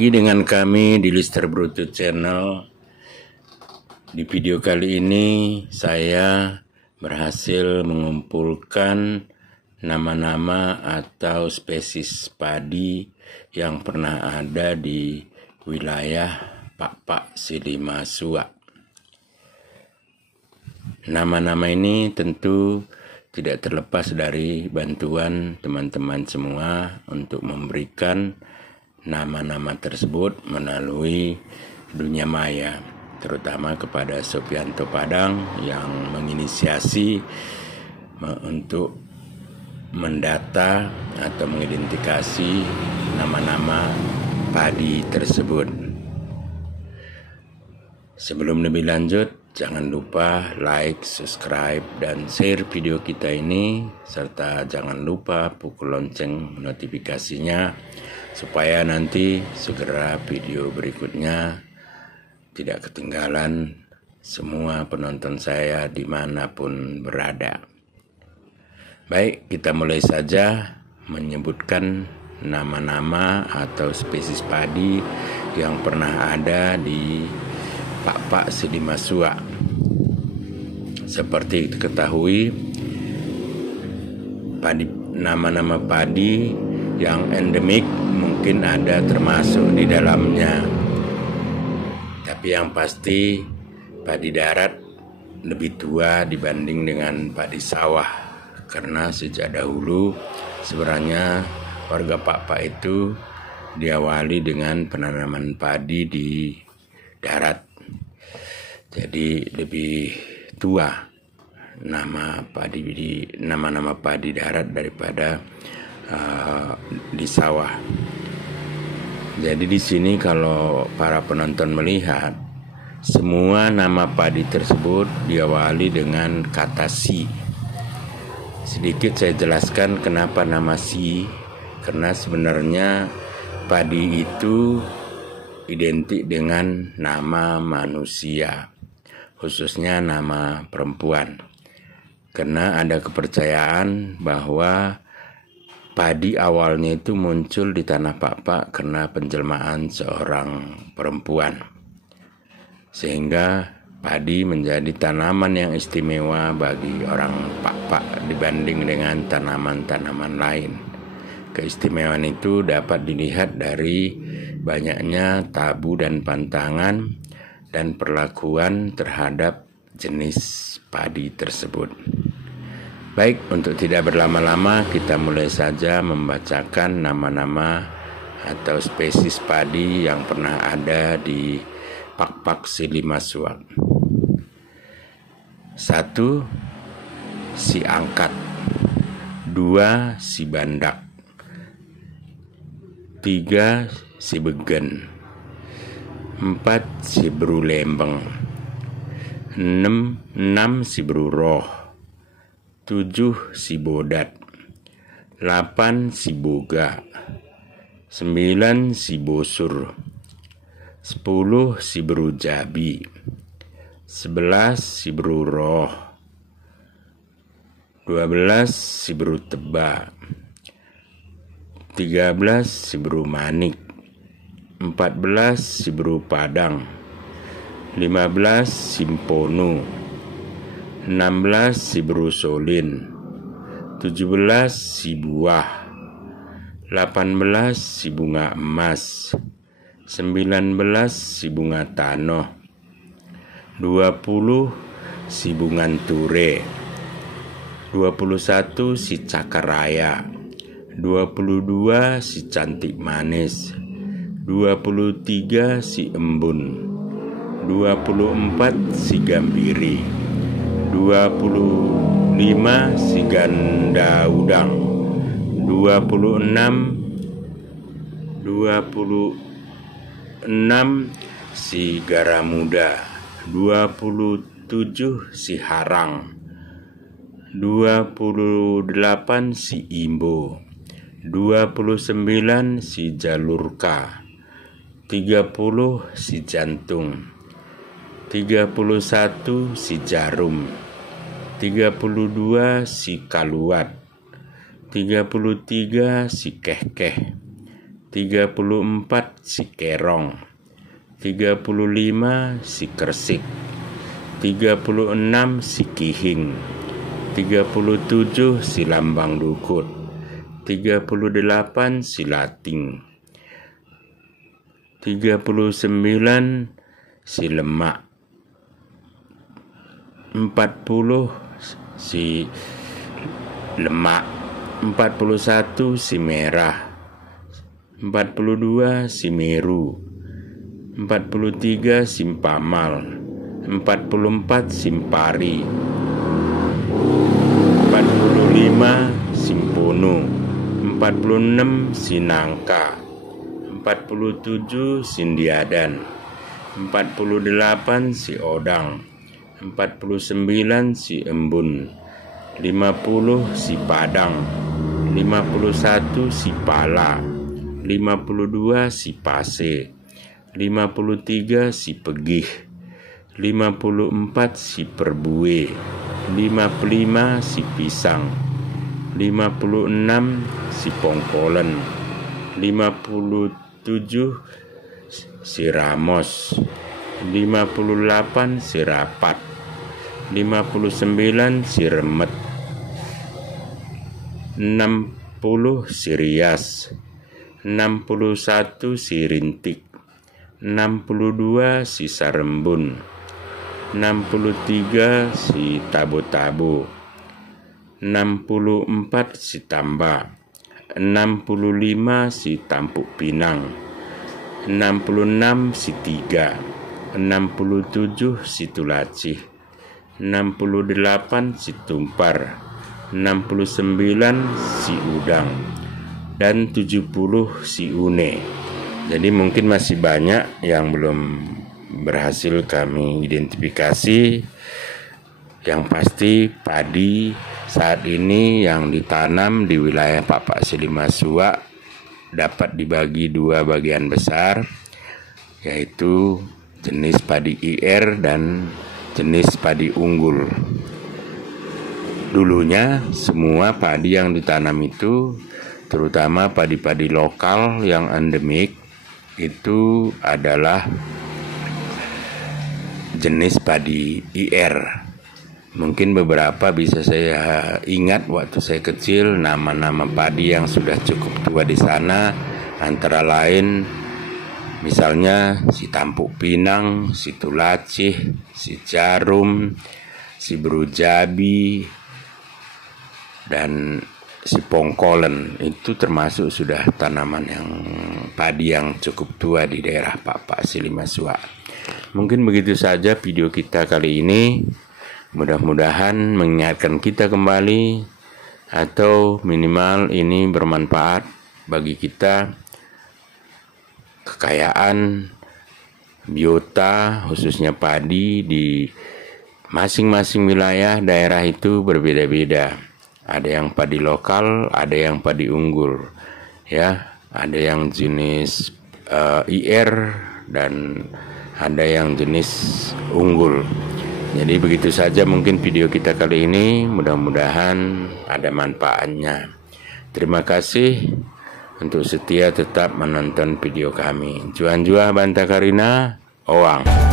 lagi dengan kami di Lister Bruto Channel. Di video kali ini saya berhasil mengumpulkan nama-nama atau spesies padi yang pernah ada di wilayah Pak Silimasua. Nama-nama ini tentu tidak terlepas dari bantuan teman-teman semua untuk memberikan nama-nama tersebut melalui dunia maya, terutama kepada Sopianto Padang yang menginisiasi untuk mendata atau mengidentifikasi nama-nama padi tersebut. Sebelum lebih lanjut, jangan lupa like, subscribe, dan share video kita ini, serta jangan lupa pukul lonceng notifikasinya supaya nanti segera video berikutnya tidak ketinggalan semua penonton saya dimanapun berada. Baik, kita mulai saja menyebutkan nama-nama atau spesies padi yang pernah ada di Pak Silimasua. Seperti diketahui, nama-nama padi yang endemik mungkin ada termasuk di dalamnya. Tapi yang pasti padi darat lebih tua dibanding dengan padi sawah, karena sejak dahulu sebenarnya warga Pak itu diawali dengan penanaman padi di darat. Jadi lebih tua nama-nama padi darat daripada di sawah. Jadi di sini kalau para penonton melihat, semua nama padi tersebut diawali dengan kata si. Sedikit saya jelaskan kenapa nama si, karena sebenarnya padi itu identik dengan nama manusia, khususnya nama perempuan. Karena ada kepercayaan bahwa padi awalnya itu muncul di tanah Pak karena penjelmaan seorang perempuan. Sehingga padi menjadi tanaman yang istimewa bagi orang Pak dibanding dengan tanaman-tanaman lain. Keistimewaan itu dapat dilihat dari banyaknya tabu dan pantangan dan perlakuan terhadap jenis padi tersebut. Baik, untuk tidak berlama-lama kita mulai saja membacakan nama-nama atau spesies padi yang pernah ada di Pak Silimasua. 1. Si angkat. 2. Si bandak. 3. Si begen. 4. Si beru lembeng. 6. Si beru roh. 7. Si bodat. 8. Si boga. 9. Si bosur. 10. Si beru jabi. 11. Si beru roh. 12. Si beru teba. 13. Si beru manik. 14. Si beru padang. 15. Si ponu. 16. Si beru solin. 17. Si buah. 18. Si bunga emas. 19. Si bunga tanoh. 20. Si bunga ture. 21. Si cakaraya. 22. Si cantik manis. 23. Si embun. 24. Si gambiri. 25. Si ganda udang. 26. Si garamuda. 27. Si harang. 28. Si imbo. 29. Si jalurka. 30. Si jantung. 31. Si jarum. 32. Si kaluat. 33. Si kehkeh. 34 si kerong, 35 si kersik, 36 si kihing, 37 si lambang dukut, 38 si lating, 39 si lemak, 40 si lemak, 41 si merah, 42 si meru, 43 si pamal, 44 si pari, 45 si pono, 46 si nangka, 47 si diadan, 48 si odang, 49 si embun, 50 si padang, 51 si pala, 52 si pase, 53 si pegih, 54 si perbue, 55 si pisang, 56 si pongkolen, 57 si ramos, 58 si rapat, 59 si remet, 60 si rias, 61 si rintik, 62 si sarembun, 63 si tabo-tabo, 64 si tamba, 65 si tampuk pinang, 66 si tiga, 67 si tulacih, 68 si tumpar, 69 si udang, dan 70 si une. Jadi mungkin masih banyak yang belum berhasil kami identifikasi. Yang pasti padi saat ini yang ditanam di wilayah Pak Silimasua dapat dibagi dua bagian besar, yaitu jenis padi IR dan jenis padi unggul. Dulunya semua padi yang ditanam itu, terutama padi-padi lokal yang endemik, itu adalah jenis padi IR. Mungkin beberapa bisa saya ingat waktu saya kecil nama-nama padi yang sudah cukup tua di sana, antara lain misalnya si tampuk pinang, si tulacih, si jarum, si berujabi, dan si pongkolen. Itu termasuk sudah tanaman yang padi yang cukup tua di daerah Pak Silimasua. Mungkin begitu saja video kita kali ini. Mudah-mudahan mengingatkan kita kembali, atau minimal ini bermanfaat bagi kita. Kekayaan biota khususnya padi di masing-masing wilayah daerah itu berbeda-beda. Ada yang padi lokal, ada yang padi unggul, ya, ada yang jenis IR dan ada yang jenis unggul. Jadi begitu saja mungkin video kita kali ini, mudah-mudahan ada manfaatnya. Terima kasih untuk setia tetap menonton video kami. Juan Jua Banta Karina, Owang.